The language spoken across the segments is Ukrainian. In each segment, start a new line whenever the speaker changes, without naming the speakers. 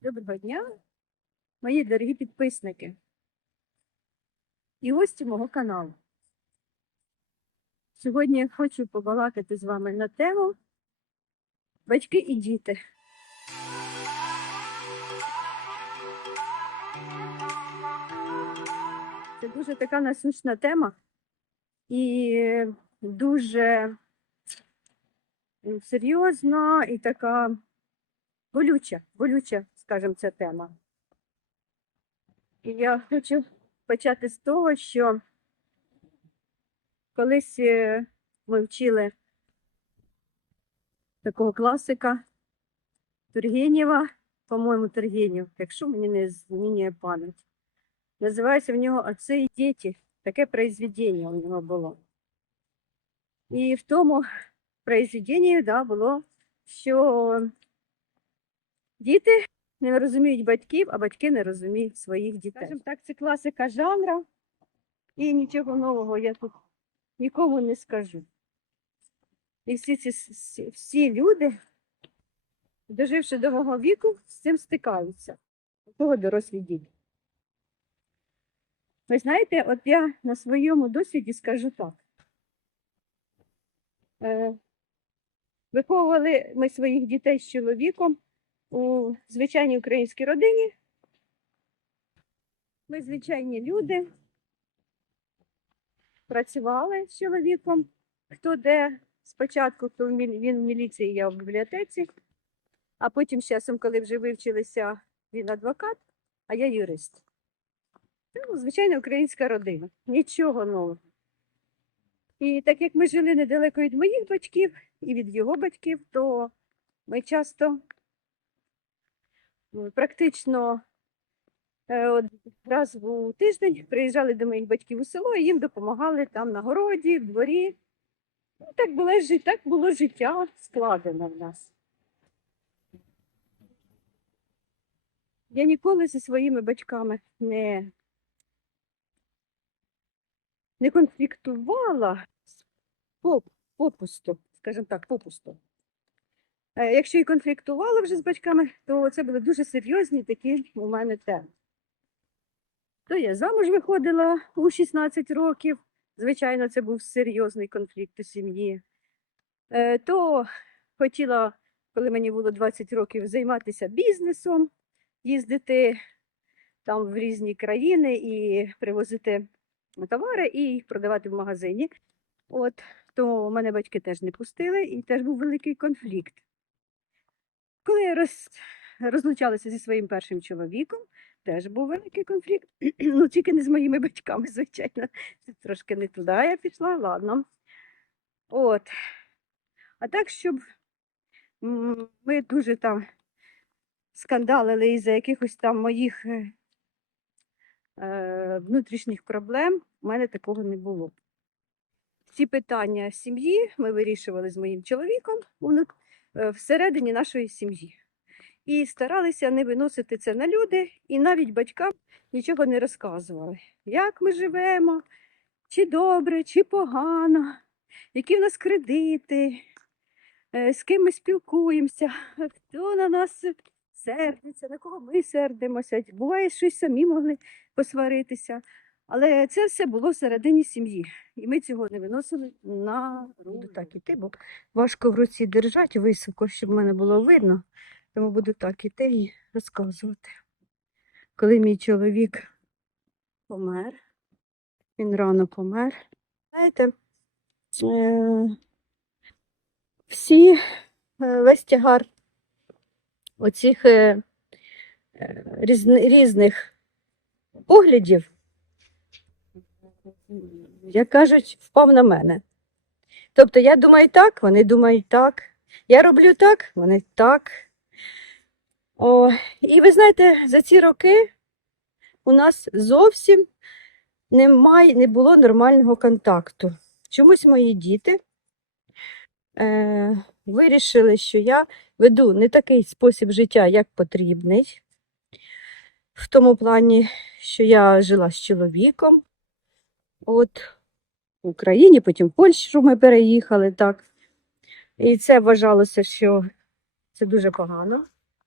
Доброго дня, мої дорогі підписники і гості мого каналу. Сьогодні я хочу побалакати з вами на тему батьки і діти. Це дуже така насущна тема і дуже серйозна і така болюча, болюча, скажімо, ця тема. І я хочу почати з того, що колись е, ми вчили такого класика Тургенєва, по-моєму, Тургенєв, якщо мені не змінює пам'ять. Називається в нього Отці і діти. Таке произведення у нього було. І в тому произведенні да, було, що Діти не розуміють батьків, а батьки не розуміють своїх дітей. Скажімо так, це класика жанру, і нічого нового я тут нікому не скажу. І всі ці всі, люди, доживши до віку, з цим стикаються. У кого дорослі діти. Ви знаєте, от я на своєму досвіді скажу так. Е, виховували ми своїх дітей з чоловіком у звичайній українській родині. Ми звичайні люди, працювали з чоловіком. Хто де спочатку, хто він в міліції, я в бібліотеці, а потім з часом, коли вже вивчилися, він адвокат, а я юрист. Ну, звичайна українська родина. Нічого нового. І так як ми жили недалеко від моїх батьків і від його батьків, то ми часто практично е, раз у тиждень приїжджали до моїх батьків у село і їм допомагали там на городі, в дворі. Ну, так, було, так було життя складено в нас. Я ніколи зі своїми батьками не, не конфліктувала поп, попусту, скажімо так, попусту. Е, Якщо і конфліктувала вже з батьками, то це були дуже серйозні такі у мене теми. То я замуж виходила у 16 років. Звичайно, це був серйозний конфлікт у сім'ї. Е, То хотіла, коли мені було 20 років, займатися бізнесом, їздити там в різні країни і привозити товари і їх продавати в магазині. От, то мене батьки теж не пустили, і теж був великий конфлікт. Коли я роз, розлучалася зі своїм першим чоловіком, теж був великий конфлікт. ну, тільки не з моїми батьками, звичайно. Трошки не туди я пішла, ладно. От. А так, щоб ми дуже там скандалили із-за якихось там моїх е, е, внутрішніх проблем, у мене такого не було. Ці питання сім'ї ми вирішували з моїм чоловіком всередині нашої сім'ї. І старалися не виносити це на люди, і навіть батькам нічого не розказували. Як ми живемо, чи добре, чи погано, які в нас кредити, е, з ким ми спілкуємося, хто на нас сердиться, на кого ми сердимося. Буває, щось самі могли посваритися. Але це все було всередині сім'ї. І ми цього не виносили на Буду так іти, бо важко в руці держати високо, щоб мене було видно. Тому буду так іти і розказувати. Коли мій чоловік помер, він рано помер. Знаєте, е, всі, е, весь тягар оцих е, е, різних поглядів, як кажуть, впав на мене. Тобто я думаю так, вони думають так. Я роблю так, вони так. О, і ви знаєте, за ці роки у нас зовсім немає, не було нормального контакту. Чомусь мої діти е, вирішили, що я веду не такий спосіб життя, як потрібний. В тому плані, що я жила з чоловіком от в Україні, потім в Польщу ми переїхали, так. І це вважалося, що це дуже погано.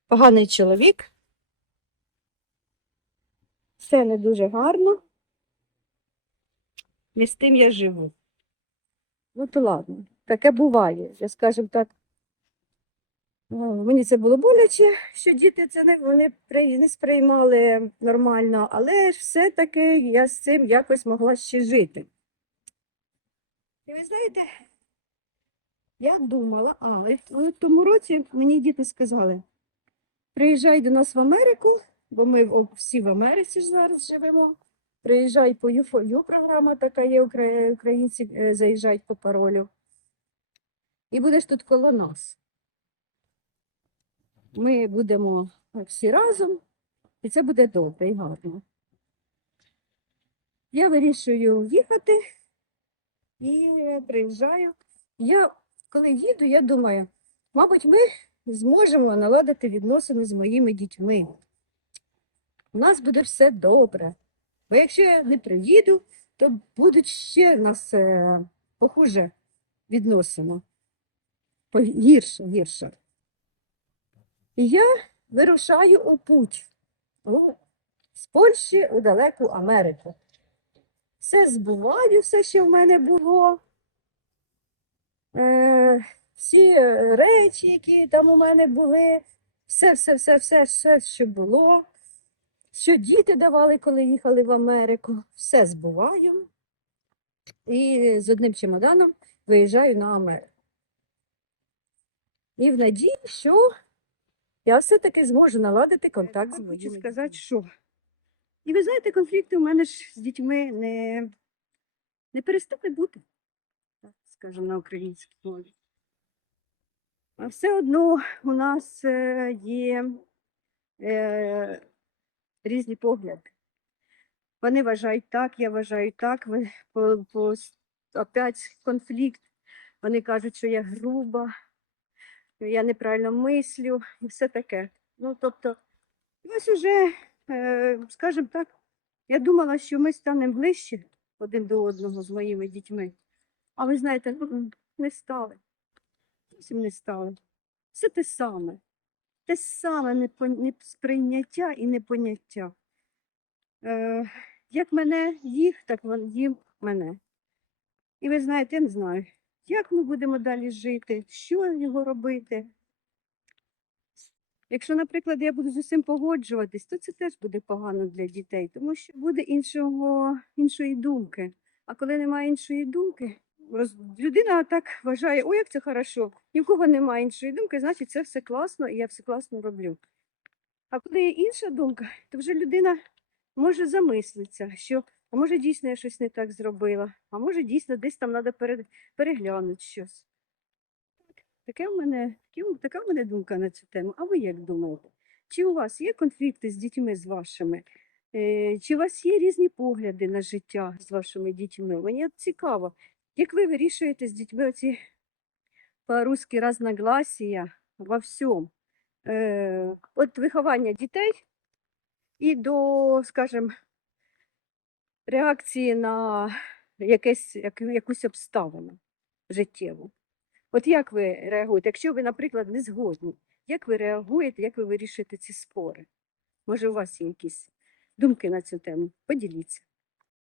Поганий чоловік. Все не дуже гарно. І з тим я живу. Ну, то ладно, таке буває, я скажімо так. Мені це було боляче, що діти це не, вони не сприймали нормально, але все-таки я з цим якось могла ще жити. І ви знаєте, я думала, а, але в тому році мені діти сказали, приїжджай до нас в Америку, бо ми всі в Америці зараз живемо. Приїжджай по ЮФО, програма така є, українці е, заїжджають по паролю. І будеш тут коло нас. Ми будемо всі разом, і це буде добре і гарно. Я вирішую їхати і приїжджаю. Я, коли їду, я думаю, мабуть, ми зможемо наладити відносини з моїми дітьми. У нас буде все добре. Бо якщо я не приїду, то будуть ще нас е, похуже відносини. Гірше, гірше. І я вирушаю у путь у, з Польщі у далеку Америку. Все збуваю, все, що в мене було. Е, всі речі, які там у мене були, все, все, все, все, все, що було, що діти давали, коли їхали в Америку, все збуваю. І з одним чемоданом виїжджаю на Америку. І в надії, що я все-таки зможу наладити контакт з
Хочу сказати, що. І ви знаєте, конфлікти у мене ж з дітьми не, не перестали бути, так скажемо на українській мові. А все одно у нас е, є е, різні погляди. Вони вважають так, я вважаю так, ви, по, по, опять конфлікт. Вони кажуть, що я груба, я неправильно мислю і все таке. Ну, тобто, ось уже, е, скажімо так, я думала, що ми станемо ближче один до одного з моїми дітьми. А ви знаєте, ну, не стали. Зовсім не стали. Все те саме. Те саме несприйняття і непоняття. Е, як мене їх, так їм мене. І ви знаєте, я не знаю, як ми будемо далі жити, що його робити. Якщо, наприклад, я буду з усім погоджуватись, то це теж буде погано для дітей, тому що буде іншого, іншої думки. А коли немає іншої думки, роз... людина так вважає, ой, як це хорошо, ні в кого немає іншої думки, значить це все класно і я все класно роблю. А коли є інша думка, то вже людина може замислитися, що а може дійсно я щось не так зробила, а може дійсно десь там треба переглянути щось. Таке в мене, така в мене думка на цю тему. А ви як думаєте? Чи у вас є конфлікти з дітьми з вашими? Е, Чи у вас є різні погляди на життя з вашими дітьми? Мені цікаво, як ви вирішуєте з дітьми оці по-русски разногласия во всьому? Е, От виховання дітей і до, скажімо, реакції на якесь, як, якусь обставину життєву. От як ви реагуєте? Якщо ви, наприклад, не згодні, як ви реагуєте, як ви вирішуєте ці спори? Може, у вас є якісь думки на цю тему? Поділіться.